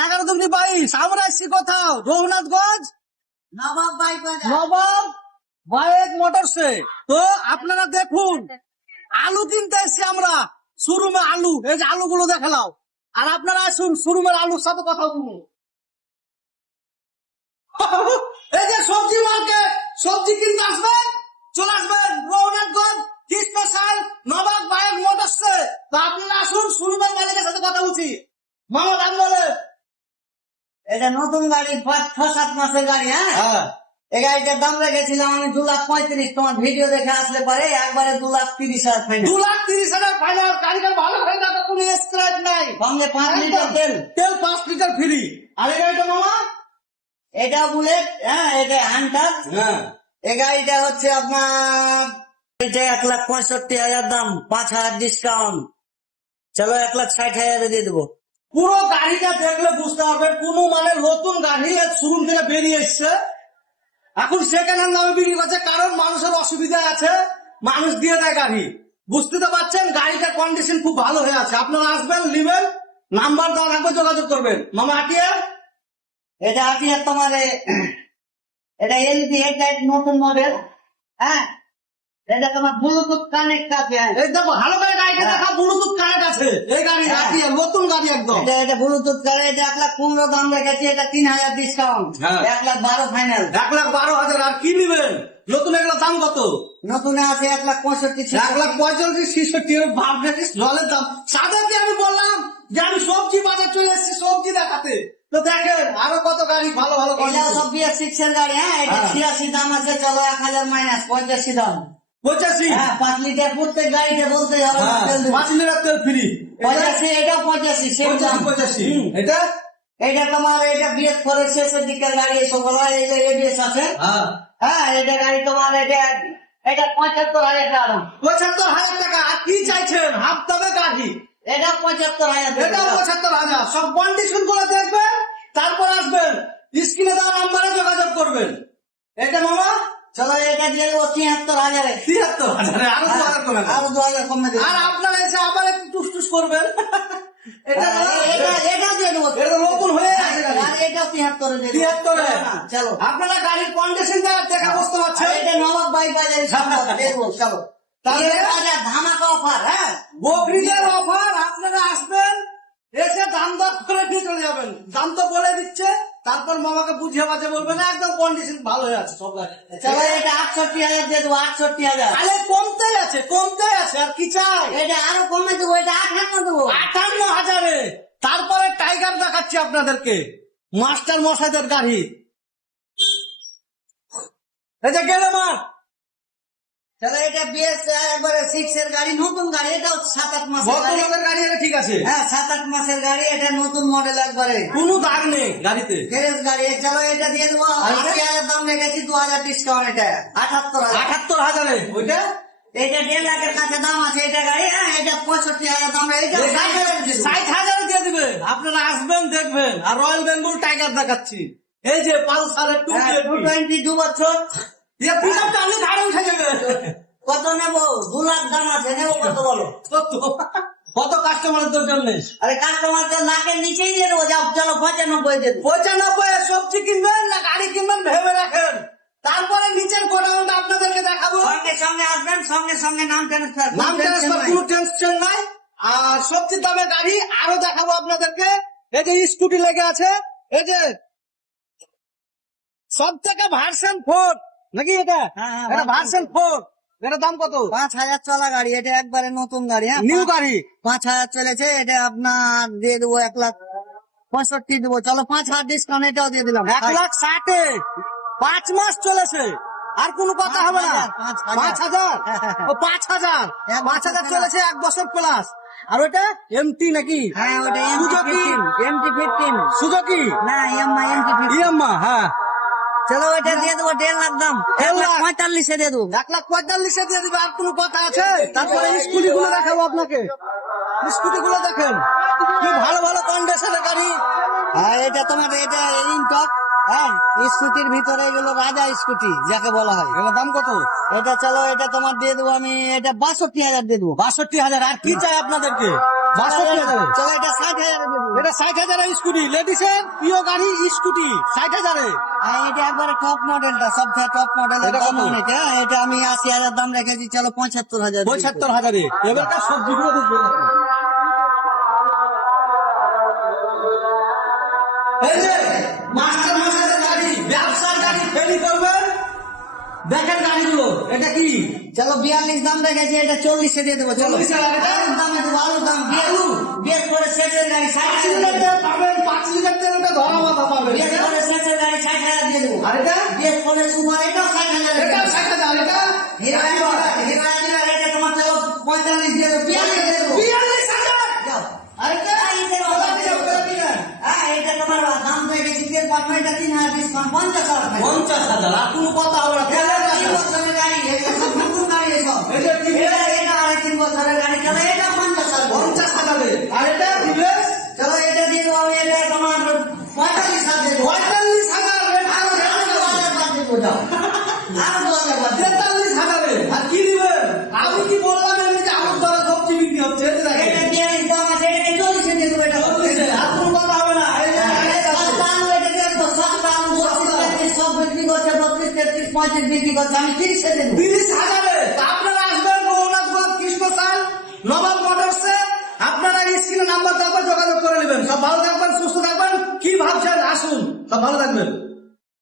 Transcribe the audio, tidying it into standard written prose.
11×22 আমরা এসছি কোথাও রঘুনাথগঞ্জ নবাব বাইক মোটরসে। তো আপনারা দেখুন আলু কিনতে এসছি আমরা শোরুমে আলু, এই যে আলুগুলো দেখালাম। আর আপনারা আসুন শোরুমের আলুর সাথে কথা বলুন। এই যে সবজি মার্কেট, সবজি কিনতে আসবেন, চলে আসবেন রঘুনাথগঞ্জ কি স্পেশাল নবাব বাইক মোটরসে। তো আপনারা আসুন শোরুমের মালিকের সাথে কথা বলছি। মামা দাম বলে এটা নতুন গাড়ি 6-7 মাসের গাড়ি। হ্যাঁ, এই গাড়িটার দাম রেখেছিলাম আমি 2,35,000। তোমার ভিডিও দেখে আসলে পরে একবারে 2,30,000 ফাইনাল। 2,30,000 ফাইনাল। গাড়িটা ভালো হয় না, কোনো স্ক্র্যাচ নাই, সঙ্গে 5 লিটার তেল 5 লিটার ফ্রি। আর এই গাড়িটা মামা এটা বুলেট। হ্যাঁ, এটা হান্টার। হ্যাঁ, এই গাড়িটা হচ্ছে আপনার এটা 1,65,000 দাম, 5,000 ডিসকাউন্ট। চলো 1,60,000 দিয়ে দেবো। পুরো গাড়িটা দেখলে বুঝতে পারবে কোনো মানে নতুন গাড়ি শোরুম থেকে বেরিয়ে এসছে। এখন সেকেন্ড হ্যান্ড দামে বিক্রি করছে, কারণ মানুষের অসুবিধা আছে, মানুষ দিয়ে দেয় গাড়ি। বুঝতে তো পারছেন গাড়িটার কন্ডিশন খুব ভালো হয়ে আছে। আপনারা আসবেন, নিবেন, নাম্বার দেওয়া রাখবে, যোগাযোগ করবেন। মামা আটিয়া এটা আটিয়া তোমার এটা এলইডি হেডলাইট নতুন মডেল। হ্যাঁ, এটা তোমার ব্লুটুথ কানেক্ট আছে। এই দেখো ভালো করে গাড়িটা দেখা, ব্লুটুথ কানেক্ট আছে। এই গাড়ি আটিয়া নতুন গাড়ি একদম। এটা ব্লুটুথ কানেক্ট। এটা 1,15,000 দাম রেখেছি, এটা 3,000 ডিসকাউন্ট। 1,12,000 ফাইনাল। 1,12,000। আর কি নিবেন নতুন? এগুলোর দাম কত? নতুনে আছে 1,65,000। 1,65,000 ভাববেন জলের দাম। সাদাকে আমি বললাম যে আমি সবজি বাজার চলে এসেছি সবজি দেখাতে। তো দেখেন আরো কত গাড়ি ভালো ভালো গাড়ি। এটাও সব BS6 এর গাড়ি। হ্যাঁ, এটা 86 দাম আছে। চলো 1,000 মাইনাস 85 দাম। 85। হ্যাঁ, 5 লিটার প্রত্যেক গাড়িতে বলতে হবে। 5 লিটার তেল ফ্রি। 85, এটা 85 সেম দাম। 85। এটা এটা তোমার এটা BS4 এর শেষের দিকের গাড়ি। এসব বলা এই যে ABS আছে। হ্যাঁ, এটা গাড়ি তোমার এটা 75,000 টাকা। 75,000 টাকা। আর কি চাইছেন? হাফ দামে গাড়ি। এটা 75,000। এটা 75,000। সব কন্ডিশন গুলো দেখবেন, তারপর আসবেন, স্ক্রিনে দেওয়া নাম্বারে যোগাযোগ করবেন। এটা মামা চলো এটা দিয়ে দেবো 73,000। 73,000। আরো 2,000 কমে দেন। আরো 2,000 কমে দেবো। আর আপনারা এসে আবার একটু টুস টুস করবেন। এটা এটা দিয়ে দেবো। এটা নতুন হয়ে আছে গাড়ি। আর এটা 73 দিয়ে দেবো। 73। চলো আপনারা গাড়ির কন্ডিশন দেখা বুঝতে পারছেন। এটা নবাব বাইক বাজারে দিয়ে দেবো। চলো তাহলে ধামাকা অফার। হ্যাঁ, বকরিদের অফার। আপনারা আসবেন, এসে দাম দর করে দিয়ে চলে যাবেন। দাম তো বলে দিচ্ছে, তারপর মামাকে বুঝিয়ে বাজে বলবেন। একদম কন্ডিশন ভালো হয়ে আছে সব গাড়ি। চলো এটা 68,000 দিয়ে দেবো। 68,000। তাহলে কমতে আছে, কমতে আছে। আর কি চাই? এটা আরো কমে দেবো। এটা 58 দেবো। 58,000। তারপরে টাইগার দেখাচ্ছি আপনাদেরকে, মাস্টার মশাইদের গাড়ি। এই যে গেলে মার। চলো এটা BS6 এর গাড়ি, নতুন গাড়ি। এটাও 7-8 মাসের গাড়ি। ভদ্রলোকের গাড়ি এটা ঠিক আছে। হ্যাঁ, 7-8 মাসের গাড়ি। এটা নতুন মডেল একবারে, কোনো দাগ নেই গাড়িতে। ফ্রেশ গাড়ি। চলো এটা দিয়ে দেবো। 80,000 দাম রেখেছি, 2,000 ডিসকাউন্ট। এটা 78,000। 78,000। ওইটা এটা 1.5 লাখের কাছে দাম আছে এটা গাড়ি। হ্যাঁ, এটা 65,000 দাম। এটা 60,000 দিয়ে দেবো। 60,000 দিয়ে দিবে। আপনারা আসবেন, দেখবেন। আর রয়্যাল বেঙ্গল টাইগার দেখাচ্ছি। এই যে পালসারের 220 2 বছর। পিকআপটা আমি ধারে উঠে যাবে। কত নেবো? 2 লাখ দাম আছে। নেবো কত বলো? কত কাস্টমারদের জন্য? আরে কাস্টমারদের লাখের নিচেই দিয়ে দেবো। যাও চলো 95 দিয়ে দেবো। 95 সবজি কিনবেন না গাড়ি কিনবেন ভেবে রাখেন, তারপরে নিচের গোডাউনটা আপনাদেরকে দেখাবো। সঙ্গে সঙ্গে আসবেন, সঙ্গে সঙ্গে নাম ট্রান্সফার। নাম ট্রান্সফার, কোনো টেনশন নাই। আর সবজির দামে গাড়ি আরো দেখাবো আপনাদেরকে। এই যে স্কুটি লেগে আছে, এই যে সব থেকে ভার্সন 4 নাকি এটা? এটা ভার্সন 4। এটার দাম কত? 5,000 চলা গাড়ি। এটা একবারে নতুন গাড়ি। হ্যাঁ, নিউ গাড়ি। 5,000 চলেছে। এটা আপনার দিয়ে দেবো 1,65,000 দেবো। চলো 5,000 ডিসকাউন্ট। এটাও দিয়ে দিলাম 1,60,000। 5 মাস চলেছে, আর কোনো কথা হবে না। 5,000। 5,000। 5,000 চলেছে, 1 বছর প্লাস। আর ওটা এমটি নাকি? হ্যাঁ, ওটা সুজুকি MT-15। সুজুকি না, MT-15। ইয়াম্মা। হ্যাঁ, চলো ওইটা দিয়ে দেবো 1.5 লাখ দাম। 1,45,000 দিয়ে দেবো। 1,45,000 দিয়ে দিবে। আর কোনো কথা আছে? তারপরে স্কুটি গুলো দেখাবো আপনাকে। স্কুটি গুলো দেখেন কি ভালো ভালো কন্ডিশনের গাড়ি। আর এটা তোমার এটা ইনটক। হ্যাঁ, স্কুটির ভিতরে এগুলো রাজা স্কুটি যাকে বলা হয়। এটার দাম কত? এটা চলো এটা তোমার দিয়ে দেবো আমি। এটা 62,000 দিয়ে দেবো। 62,000। আর কি চাই আপনাদেরকে? 62,000। চলো এটা 60,000 দিয়ে দেবো। এটা 60,000 স্কুটি, লেডিসের প্রিয় গাড়ি স্কুটি 60,000। এটা একবারে টপ মডেলটা, সবথেকে টপ মডেল। এটা কত? এটা আমি 80,000 দাম রেখেছি, চলো 75,000। 75,000। এবারকার সবজিগুলো দেখবেন। এই যে মাস্টার মাস্টারের গাড়ি, ব্যবসার গাড়ি ফেরি করবেন, দেখেন গাড়িগুলো। এটা কি? চলো 42 দাম রেখেছি, এটা 40 দিয়ে দেবো। চলো 40,000 এটা? আলুর দামে দেবো, আলুর দাম। বিয়ের পরে শেষের গাড়ি 5 লিটার 60,000। তেল পাবেন, 5 লিটার তেল ওটা ধরা মাথা পাবেন। বিয়ের পরে শেষের গাড়ি 60,000 দিয়ে দেবো। আর এটা? বিয়ের পরে সুপার, এটাও 60,000। এটা 60,000। এটা হিরো অ্যাক্টিভা, এটা তোমার চলো 45 দিয়ে দেবো, 42 দিয়ে দেবো। 42,000। যাও। আর এটা? হ্যাঁ, এটা তোমার দাম রেখেছি, তেল পাবো, এটা 3,000 ডিসকাউন্ট, 50,000। 50,000। আর কোনো কথা হবে না, তেলের তিন কথা। বছরের গাড়ি, এগুলো সব নতুন গাড়ি এসব। এটা কি? এটা 3.5 বছরের গাড়ি, চলো এটা 50,000। 50,000। আর এটা রিভেস চলো এটা দিয়ে দেবো আমি, এটা তোমার 45,000 দিয়ে দেবো। 45,000। আরো 2,000 বাদ দেবো, যাও। আরো 2,000 বাদ দেবো। 43,000। আর কি দিবেন? আমি কি বললাম এমনিতে আমার দ্বারা সবজি বিক্রি হচ্ছে। এটা দেখেন। এটা 42 দাম আছে, এটাকে 40 দিয়ে দেবো। এটা 40,000। আর কোনো কথা হবে না। এই যে সস্তা আলু, এটা দিয়ে দেবো, সস্তা আলু 32 সব বিক্রি করছে, 32, 33, 35 বিক্রি করছে, আমি 30 দেবো। 30,000। আপনারা আসবেন রঘুনাথগঞ্জ কৃষ্ণসাল নবাব মোটরসে। আপনারা স্ক্রিনে নাম্বার থাকবে, যোগাযোগ করে নেবেন। সব ভালো থাকবেন, সুস্থ থাকবেন। কি ভাবছেন? আসুন, সব ভালো থাকবেন।